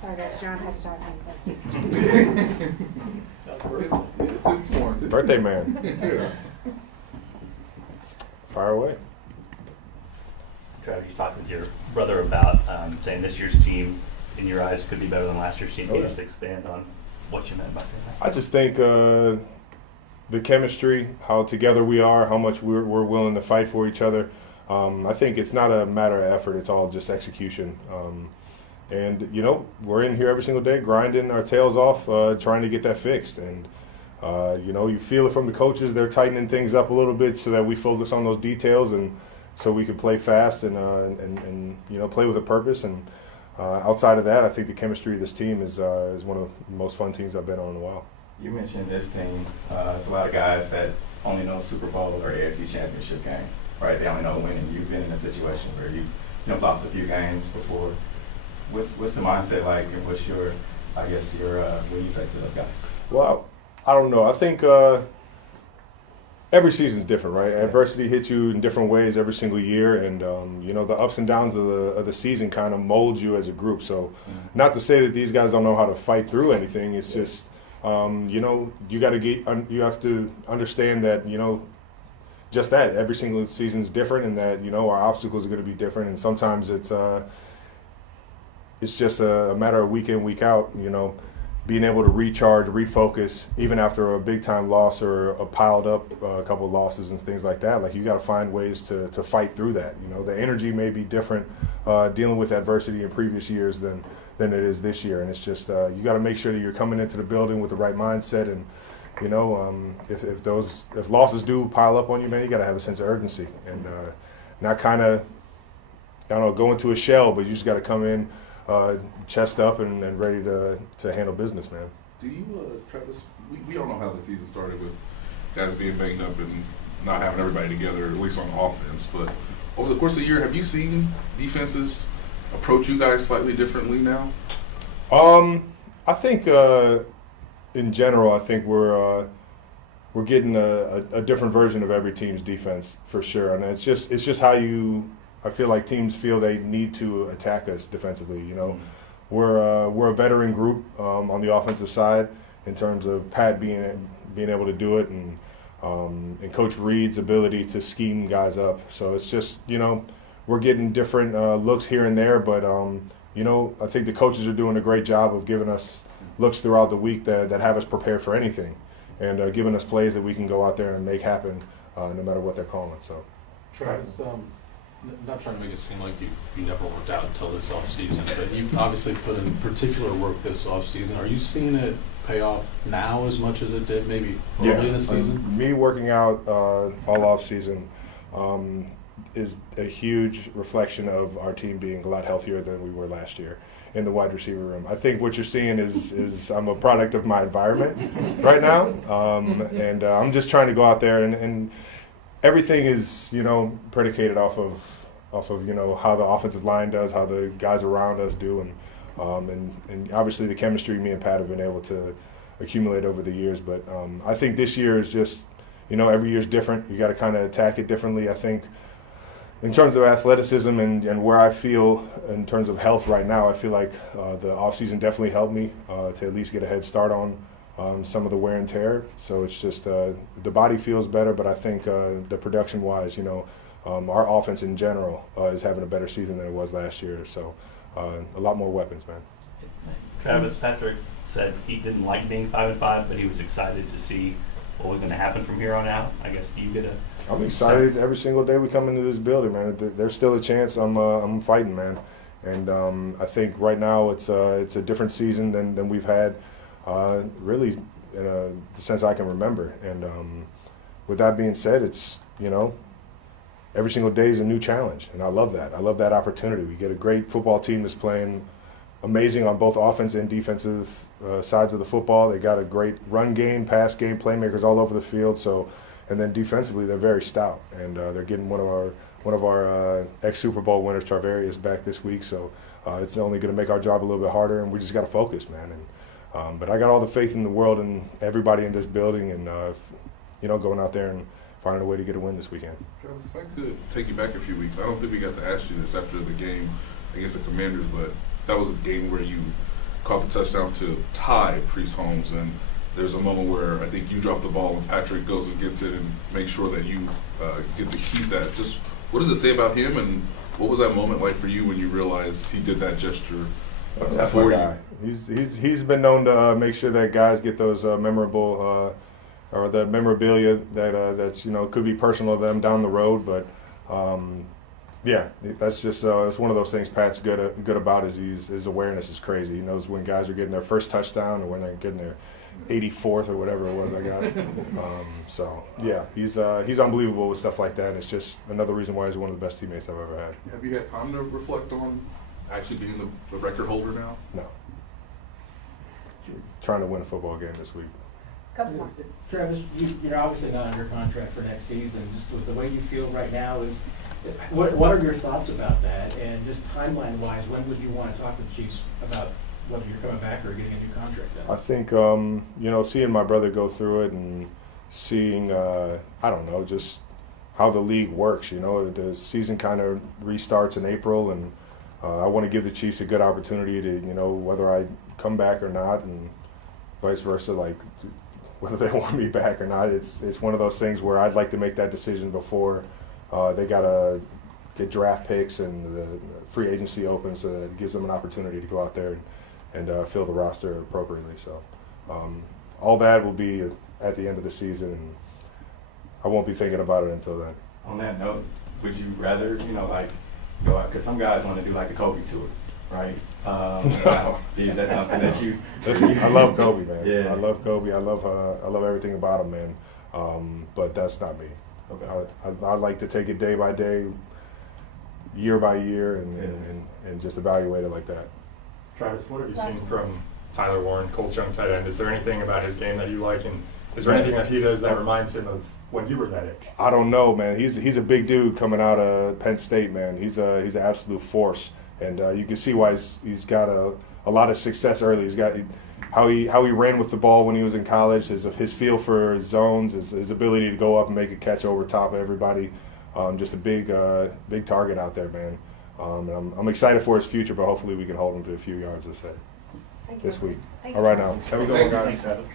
Sorry guys, John had to talk to me first. It's warranted. Birthday man. Yeah. Fire away. Travis, you talked with your brother about saying this year's team, in your eyes, could be better than last year's team. Can you just expand on what you meant by saying that? I just think the chemistry, how together we are, how much we're willing to fight for each other. I think it's not a matter of effort, it's all just execution. And, you know, we're in here every single day grinding our tails off, trying to get that fixed. And, you know, you feel it from the coaches. They're tightening things up a little bit so that we focus on those details and so we can play fast and you know, play with a purpose. And outside of that, I think the chemistry of this team is one of the most fun teams I've been on in a while. You mentioned this team. It's a lot of guys that only know Super Bowl or AFC Championship game, right? They only know winning. You've been in a situation where you lost a few games before. What's the mindset like, and what's your, I guess, your what do you say to those guys? Well, I don't know. I think every season's different, right? Adversity hits you in different ways every single year, and you know, the ups and downs of the season kind of mold you as a group. So, not to say that these guys don't know how to fight through anything. It's just you know, you have to understand that, you know, just that every single season is different, and that, you know, our obstacles are going to be different, and sometimes it's just a matter of week in, week out, you know, being able to recharge, refocus, even after a big time loss or a piled up couple of losses and things like that. Like, you got to find ways to fight through that. You know, the energy may be different dealing with adversity in previous years than it is this year. And it's just, you got to make sure that you're coming into the building with the right mindset. And, you know, if losses do pile up on you, man, you got to have a sense of urgency and not kind of, I don't know, go into a shell, but you just got to come in chest up and ready to handle business, man. Do you, Travis, we don't know how the season started with guys being banged up and not having everybody together, at least on offense, but over the course of the year, have you seen defenses approach you guys slightly differently now? I think in general, I think we're getting a different version of every team's defense for sure, and it's just how I feel like teams feel they need to attack us defensively. You know, we're a veteran group on the offensive side in terms of Pat being able to do it, and Coach Reed's ability to scheme guys up. So it's just, you know, we're getting different looks here and there, but you know, I think the coaches are doing a great job of giving us looks throughout the week that have us prepared for anything, and giving us plays that we can go out there and make happen no matter what they're calling. So, Travis, not trying to make it seem like you never worked out until this offseason, but you obviously put in particular work this offseason. Are you seeing it pay off now as much as it did maybe early in the season? Me working out all offseason is a huge reflection of our team being a lot healthier than we were last year in the wide receiver room. I think what you're seeing is I'm a product of my environment right now, and I'm just trying to go out there and everything is, you know, predicated off of you know, how the offensive line does, how the guys around us do, and obviously the chemistry me and Pat have been able to accumulate over the years. But I think this year is just, you know, every year is different. You got to kind of attack it differently. I think in terms of athleticism and where I feel in terms of health right now, I feel like the offseason definitely helped me to at least get a head start on some of the wear and tear. So it's just the body feels better, but I think the production-wise, you know, our offense in general is having a better season than it was last year. So a lot more weapons, man. Travis, Patrick said he didn't like being 5-5, but he was excited to see what was going to happen from here on out. I guess, do you get a I'm excited every single day we come into this building, man. There's still a chance I'm fighting, man. And I think right now it's a different season than we've had really in the sense I can remember. And with that being said, it's, you know, every single day is a new challenge, and I love that. I love that opportunity. We get a great football team that's playing amazing on both offense and defensive sides of the football. They got a great run game, pass game, playmakers all over the field. So, and then defensively, they're very stout, and they're getting one of our ex-Super Bowl winners, Tarvarius, back this week. So it's only going to make our job a little bit harder, and we just got to focus, man. And but I got all the faith in the world in everybody in this building, and you know, going out there and finding a way to get a win this weekend. Travis, if I could take you back a few weeks, I don't think we got to ask you this after the game against the Commanders, but that was a game where you caught the touchdown to tie Priest Holmes, and there's a moment where I think you drop the ball and Patrick goes and gets it and makes sure that you get to keep that. Just what does it say about him, and what was that moment like for you when you realized he did that gesture That's for my you? guy. He's been known to make sure that guys get those memorable or the memorabilia that's could be personal to them down the road, but yeah, that's just it's one of those things Pat's good about is his awareness is crazy. He knows when guys are getting their first touchdown or when they're getting their 84th or whatever it was I got. So yeah, he's unbelievable with stuff like that. And it's just another reason why he's one of the best teammates I've ever had. Have you had time to reflect on actually being the record holder now? No, trying to win a football game this week. Couple more. Travis, you're obviously not under contract for next season. Just with the way you feel right now, what are your thoughts about that? And just timeline-wise, when would you want to talk to the Chiefs about whether you're coming back or getting a new contract done? I think seeing my brother go through it and seeing I don't know just how the league works. The season kind of restarts in April, and I want to give the Chiefs a good opportunity to whether I come back or not, and vice versa. Like whether they want me back or not, it's one of those things where I'd like to make that decision before they gotta get draft picks and the free agency opens, so that it gives them an opportunity to go out there and fill the roster appropriately. So all that will be at the end of the season, and I won't be thinking about it until then. On that note, would you rather, go out, because some guys want to do like the Kobe tour, right? Is that something that you? Listen, I love Kobe, man. Yeah. I love Kobe. I love everything about him, man. But that's not me. Okay. I like to take it day by day, year by year, and just evaluate it like that. Travis, what have you Last seen one. from Tyler Warren, Colts young tight end? Is there anything about his game that you like, and is there anything that he does that reminds him of when you were that age? I don't know, man. He's a big dude coming out of Penn State, man. He's an absolute force, and you can see why he's got a lot of success early. He's got how he ran with the ball when he was in college, his feel for zones, his ability to go up and make a catch over top of everybody. Just a big target out there, man. And I'm excited for his future, but hopefully we can hold him to a few yards this Thank you. week. Thank All you. right now, have a good one, guys. Thanks, Travis.